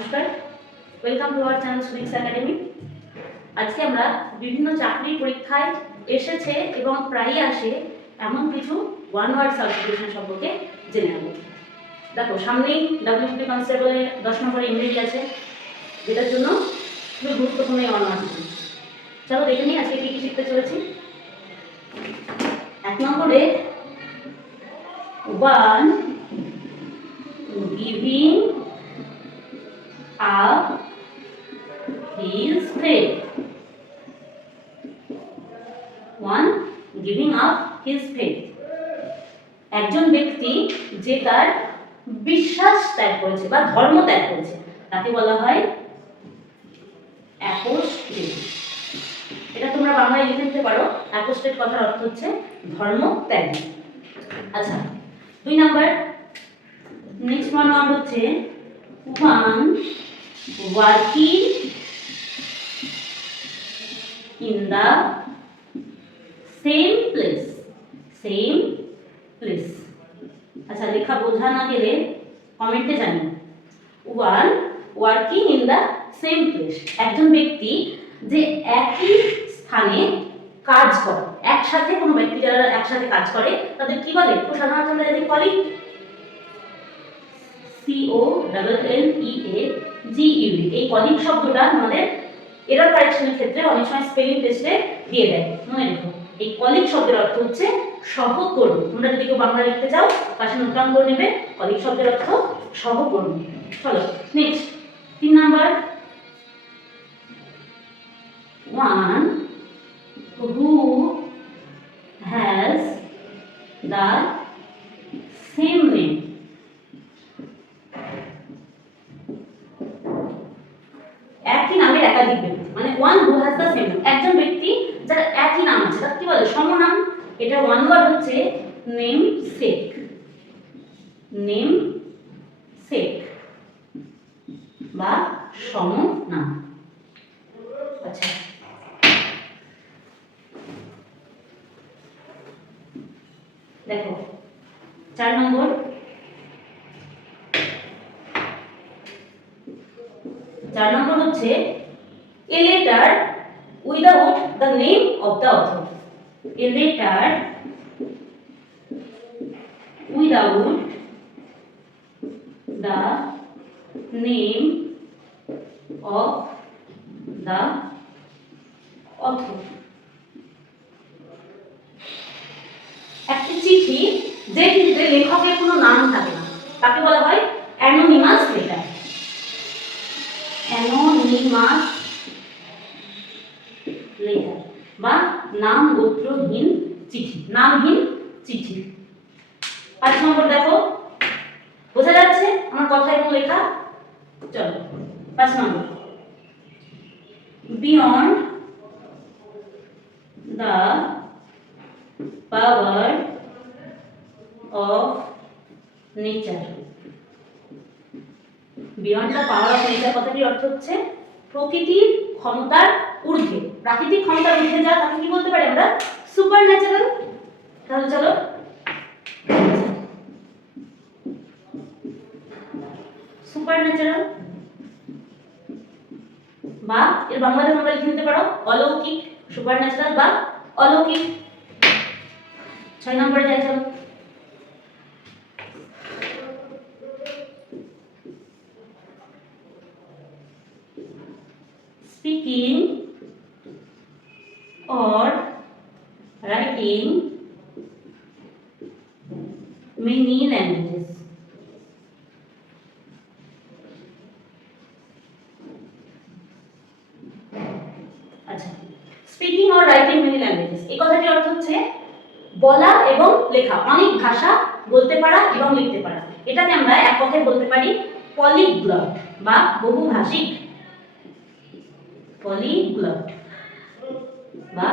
নমস্কার, welcome to our channel সুনিক্স academy. আজকে আমরা বিভিন্ন চাকরির পরীক্ষায় এসেছে এবং প্রায়ই আসে এমন কিছু ওয়ান ওয়ার্ড সাবস্টিটিউশন সম্পর্কে জেনে নেব। দেখো, সামনেই ডাব্লিউপি কনস্টেবলে 10 নম্বরে ইংরেজি আছে, যেটার জন্য খুবই গুরুত্বপূর্ণ এই ওয়ান ওয়ার্ড। চলো দেখে নিই আজকে কী কী শিখতে চলেছি। 1 নম্বরে one giving up his faith. One giving up his faith. একজন ব্যক্তি যে তার বিশ্বাস ত্যাগ করেছে বা ধর্ম ত্যাগ করেছে তাকে বলা হয় অ্যাপোস্টেট। এটা তোমরা বাংলায় লিখে নিতে পারো। অ্যাপোস্টেট কথার অর্থ হচ্ছে ধর্ম ত্যাগ। আচ্ছা, 2 নাম্বার নেক্সট ওয়ান হচ্ছে one working in the same place. Same place. আচ্ছা, লেখা বোঝা না গেলে কমেন্টে জানিও। One working in the same place, একজন ব্যক্তি যে একই স্থানে কাজ করে, একসাথে কোনো ব্যক্তি যারা একসাথে কাজ করে তাদের কি বলে? খুব সাধারণত আমরা যদি কলিগ, COLLEGUE, এই কলিগ শব্দটা আমাদের এরর কারেকশনের ক্ষেত্রে অনেক সময় স্পেলিং টেস্টে দিয়ে দেয়, মনে রেখো। এই কলিগ শব্দের অর্থ হচ্ছে সহকর্মী। তোমরা যদি কেউ বাংলা লিখতে চাও পাশে নোট ডাউন করে নেবে, কলিগ শব্দের অর্থ সহকর্মী। চলো next 3 number one who has the same name. একই নামের একাধিক ব্যক্তি, মানে one who has the same name, একজন ব্যক্তি যার একই নাম আছে তাকে কি বলে? সমনাম। এটা ওয়ান ওয়ার্ড হচ্ছে নেম সেক। নেম সেক বা সমনাম। আচ্ছা, দেখো 4 নম্বর হচ্ছে a letter without the name of the author. A letter without the name of the author. একটি চিঠি যে চিঠিতে লেখকের কোনো নাম থাকে না তাকে বলা হয় অ্যানোনিমাস লেটার। অ্যানোনিমাস লেটার বা নাম গোত্রহীন চিঠি, নামহীন চিঠি। 5 নম্বর দেখো, বোঝা যাচ্ছে আমার কথা এবং লেখা? চলো 5 number beyond the power of nature. Beyond the power of nature কথাটির অর্থ হচ্ছে প্রকৃতির ক্ষমতার ঊর্ধ্বে। প্রাকৃতিক ক্ষমতার ঊর্ধ্বে যা তাকে কি বলতে পারি আমরা? Super natural. তাহলে চলো সুপার ন্যাচারাল বা এর বাংলাতে তোমরা লিখে নিতে পারো অলৌকিক। সুপার ন্যাচারাল বা অলৌকিক। 6 নম্বরে যাই, চলো। Speaking or writing many languages. আচ্ছা, speaking or writing many languages এই কথাটির অর্থ হচ্ছে বলা এবং লেখা, অনেক ভাষা বলতে পারা এবং লিখতে পারা। এটাকে আমরা এক কথায় বলতে পারি পলিগ্লট বা বহুভাষিক। পলিগ্লট বা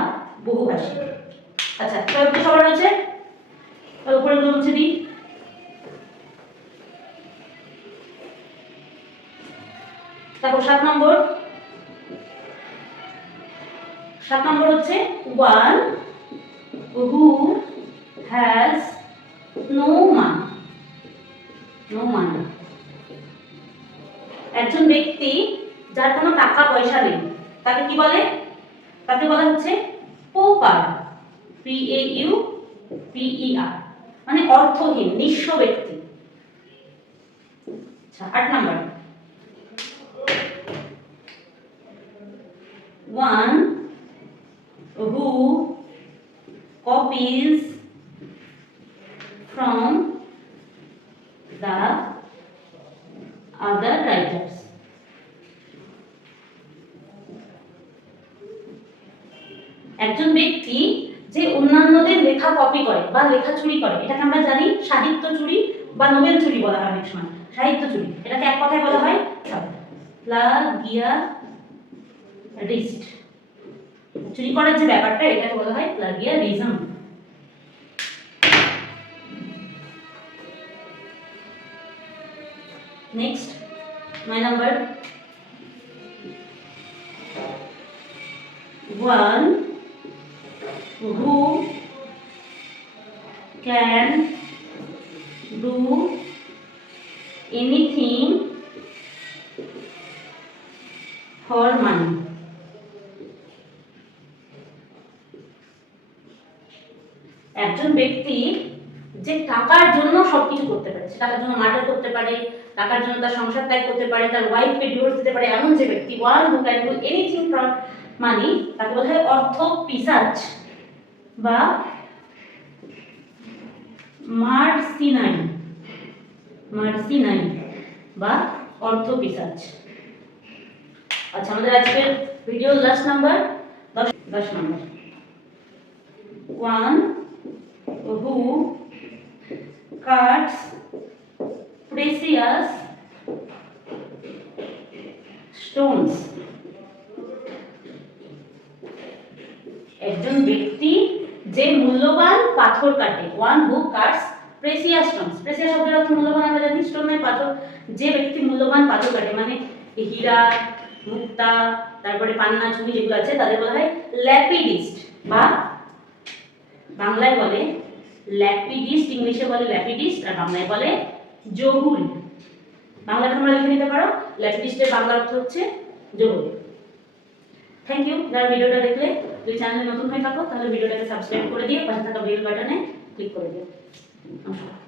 বহুভাষিক। আচ্ছা, সবার রয়েছে, উপরে মুছে দিই। তারপর 7 নম্বর হচ্ছে one who has no money. একজন ব্যক্তি যার কোনো টাকা পয়সা নেই তাকে কি বলে? তাকে বলা হচ্ছে পোপার, PAUPER, মানে অর্থহীন, নিঃস্ব ব্যক্তি। আচ্ছা, 8 number, one who copies from the other writers. একজন ব্যক্তি যে অন্যান্যদের লেখা কপি করে বা লেখা চুরি করে, এটাকে আমরা জানি সাহিত্য চুরি বা নোবেল চুরি বলা হয় অনেক সময়। সাহিত্য চুরি, এটাকে এক কথায় বলা হয় প্লাগিয়ারিস্ট। চুরি করার যে ব্যাপারটা, এটাকে বলা হয় plagiarism. Next 9 number, one who can do anything for money. একজন ব্যক্তি যে টাকার জন্য সবকিছু করতে পারে, টাকার জন্য মার্ডার করতে পারে, টাকার জন্য তার সংসার ত্যাগ করতে পারে, তার ওয়াইফকে ডিভোর্স দিতে পারে, এমন যে ব্যক্তি, one who can do anything for money, তাকে বলা হয় অর্থ পিশাচ বা মার্সিনাই বা অর্থ পিশাচ। আচ্ছা, আমাদের আজকের video last number 10 number, one who cuts precious stones. একজন ব্যক্তি যে মূল্যবান পাথর কাটে, one who cuts precious stones. precious শব্দের অর্থ মূল্যবান, আমরা জানি স্টোন মানে পাথর। যে ব্যক্তি মূল্যবান পাথর কাটে মানে হীরা, মুক্তা, তারপরে পান্না, চুনি যেগুলো আছে, তাদের বলা হয় ল্যাপিডিস্ট বা বাংলায় বলে ল্যাপিডিস্ট, ইংলিশে বলে ল্যাপিডিস্ট, আর বাংলায় বলে জহুল। বাংলাটা তোমরা লিখে নিতে পারো, ল্যাপিডিস্টের বাংলা অর্থ হচ্ছে জহুল। থ্যাংক ইউ যারা ভিডিওটা দেখলে। যদি চ্যানেলে নতুন হয়ে থাকো তাহলে ভিডিওটাকে সাবস্ক্রাইব করে দিয়ে পাশে থাকা বেল বাটনে ক্লিক করে দিও। নমস্কার।